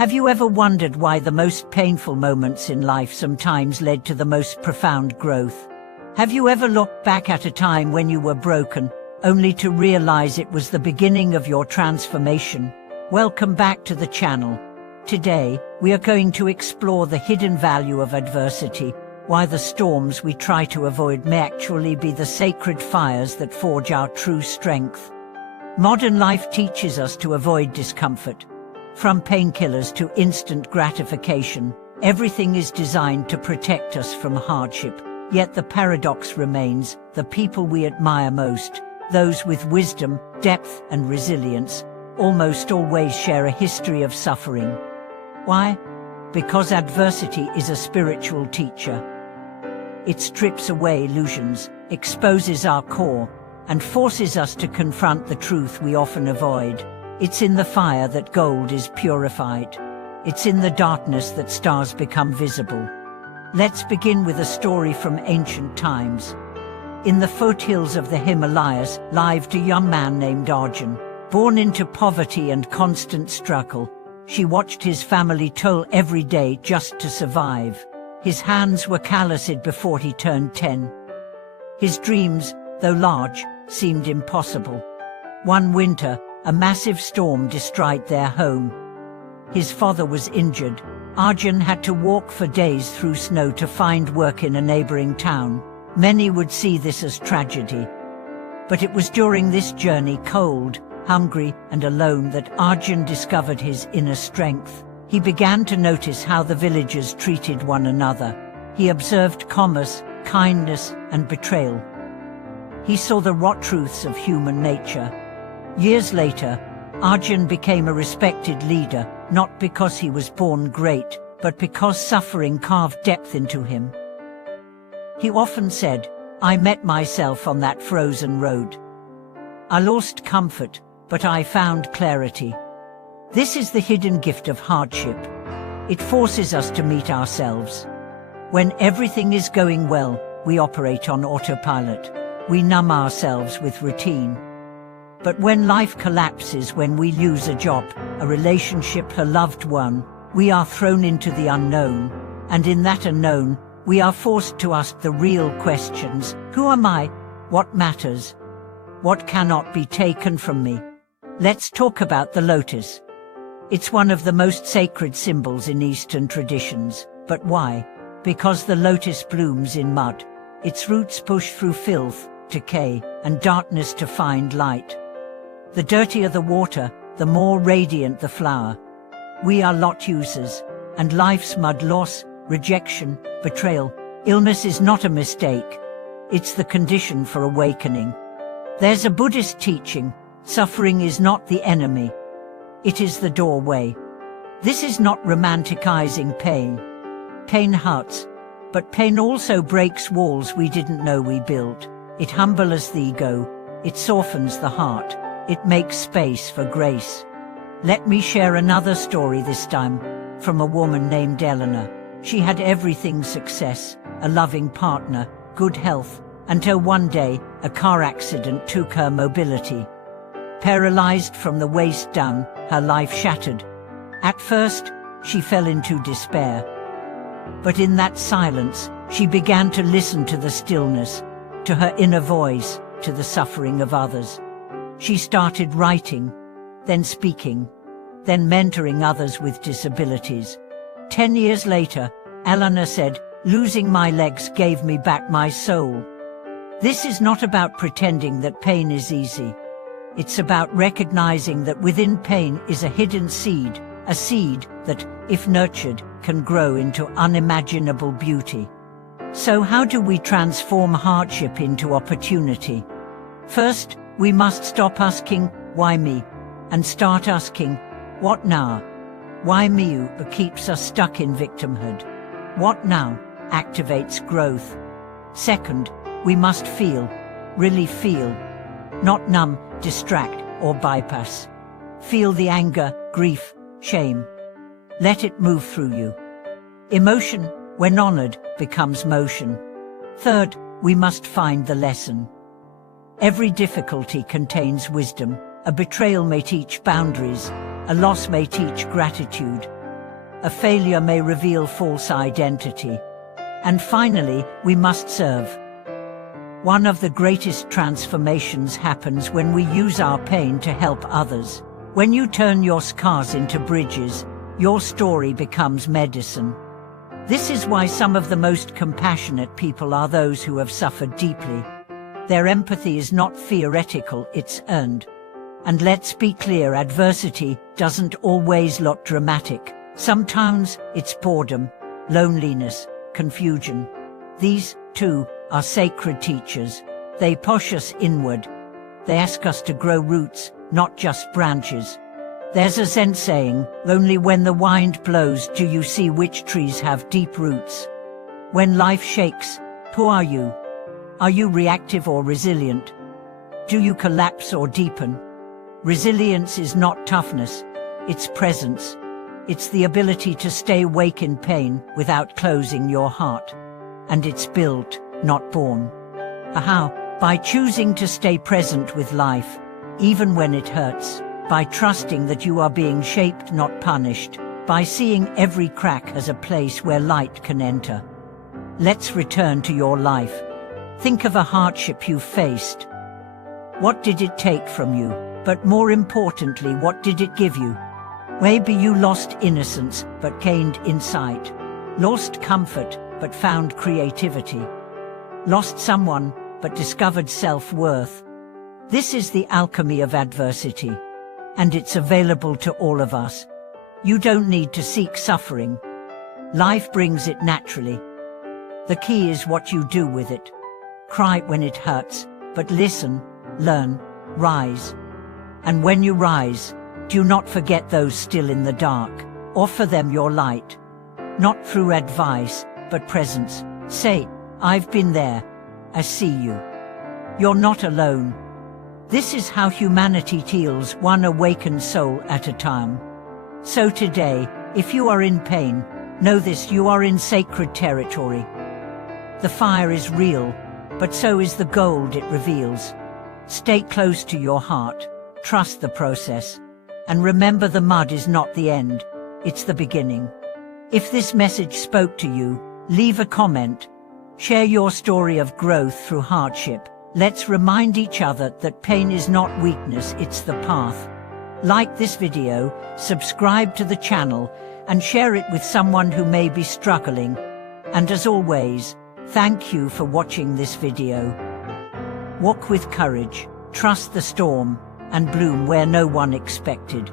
Have you ever wondered why the most painful moments in life sometimes led to the most profound growth? Have you ever looked back at a time when you were broken, only to realize it was the beginning of your transformation? Welcome back to the channel. Today, we are going to explore the hidden value of adversity, why the storms we try to avoid may actually be the sacred fires that forge our true strength. Modern life teaches us to avoid discomfort. From painkillers to instant gratification, everything is designed to protect us from hardship. Yet the paradox remains, the people we admire most, those with wisdom, depth, and resilience, almost always share a history of suffering. Why? Because adversity is a spiritual teacher. It strips away illusions, exposes our core, and forces us to confront the truth we often avoid. It's in the fire that gold is purified. It's in the darkness that stars become visible. Let's begin with a story from ancient times. In the foothills of the Himalayas lived a young man named Arjun. Born into poverty and constant struggle, she watched his family toil every day just to survive. His hands were calloused before he turned 10. His dreams, though large, seemed impossible. One winter, a massive storm destroyed their home. His father was injured. Arjun had to walk for days through snow to find work in a neighboring town. Many would see this as tragedy. But it was during this journey, cold, hungry, and alone, that Arjun discovered his inner strength. He began to notice how the villagers treated one another. He observed commerce, kindness, and betrayal. He saw the raw truths of human nature. Years later, Arjun became a respected leader, not because he was born great, but because suffering carved depth into him. He often said, "I met myself on that frozen road. I lost comfort, but I found clarity." This is the hidden gift of hardship. It forces us to meet ourselves. When everything is going well, we operate on autopilot. We numb ourselves with routine. But when life collapses, when we lose a job, a relationship, a loved one, we are thrown into the unknown. And in that unknown, we are forced to ask the real questions. Who am I? What matters? What cannot be taken from me? Let's talk about the lotus. It's one of the most sacred symbols in Eastern traditions. But why? Because the lotus blooms in mud. Its roots push through filth, decay, and darkness to find light. The dirtier the water, the more radiant the flower. We are lot users, and life's mud, loss, rejection, betrayal, illness is not a mistake. It's the condition for awakening. There's a Buddhist teaching, suffering is not the enemy. It is the doorway. This is not romanticizing pain. Pain hurts, but pain also breaks walls we didn't know we built. It humbles the ego. It softens the heart. It makes space for grace. Let me share another story, this time from a woman named Eleanor. She had everything: success, a loving partner, good health, until one day, a car accident took her mobility. Paralyzed from the waist down, her life shattered. At first, she fell into despair. But in that silence, she began to listen to the stillness, to her inner voice, to the suffering of others. She started writing, then speaking, then mentoring others with disabilities. 10 years later, Eleanor said, "Losing my legs gave me back my soul." This is not about pretending that pain is easy. It's about recognizing that within pain is a hidden seed, a seed that, if nurtured, can grow into unimaginable beauty. So how do we transform hardship into opportunity? First, we must stop asking, "Why me?" and start asking, "What now?" Why me keeps us stuck in victimhood. What now activates growth. Second, we must feel, really feel, not numb, distract, or bypass. Feel the anger, grief, shame. Let it move through you. Emotion, when honored, becomes motion. Third, we must find the lesson. Every difficulty contains wisdom. A betrayal may teach boundaries. A loss may teach gratitude. A failure may reveal false identity. And finally, we must serve. One of the greatest transformations happens when we use our pain to help others. When you turn your scars into bridges, your story becomes medicine. This is why some of the most compassionate people are those who have suffered deeply. Their empathy is not theoretical, it's earned. And let's be clear, adversity doesn't always look dramatic. Sometimes it's boredom, loneliness, confusion. These, too, are sacred teachers. They push us inward. They ask us to grow roots, not just branches. There's a Zen saying, only when the wind blows do you see which trees have deep roots. When life shakes, who are you? Are you reactive or resilient? Do you collapse or deepen? Resilience is not toughness, it's presence. It's the ability to stay awake in pain without closing your heart. And it's built, not born. How? By choosing to stay present with life, even when it hurts. By trusting that you are being shaped, not punished. By seeing every crack as a place where light can enter. Let's return to your life. Think of a hardship you faced. What did it take from you? But more importantly, what did it give you? Maybe you lost innocence, but gained insight. Lost comfort, but found creativity. Lost someone, but discovered self-worth. This is the alchemy of adversity. And it's available to all of us. You don't need to seek suffering. Life brings it naturally. The key is what you do with it. Cry when it hurts, but listen, learn, rise. And when you rise, do not forget those still in the dark. Offer them your light. Not through advice, but presence. Say, I've been there. I see you. You're not alone. This is how humanity heals, one awakened soul at a time. So today, if you are in pain, know this: you are in sacred territory. The fire is real, but so is the gold it reveals. Stay close to your heart, trust the process, and remember the mud is not the end, it's the beginning. If this message spoke to you, leave a comment. Share your story of growth through hardship. Let's remind each other that pain is not weakness, it's the path. Like this video, subscribe to the channel, and share it with someone who may be struggling. And as always, thank you for watching this video. Walk with courage, trust the storm, and bloom where no one expected.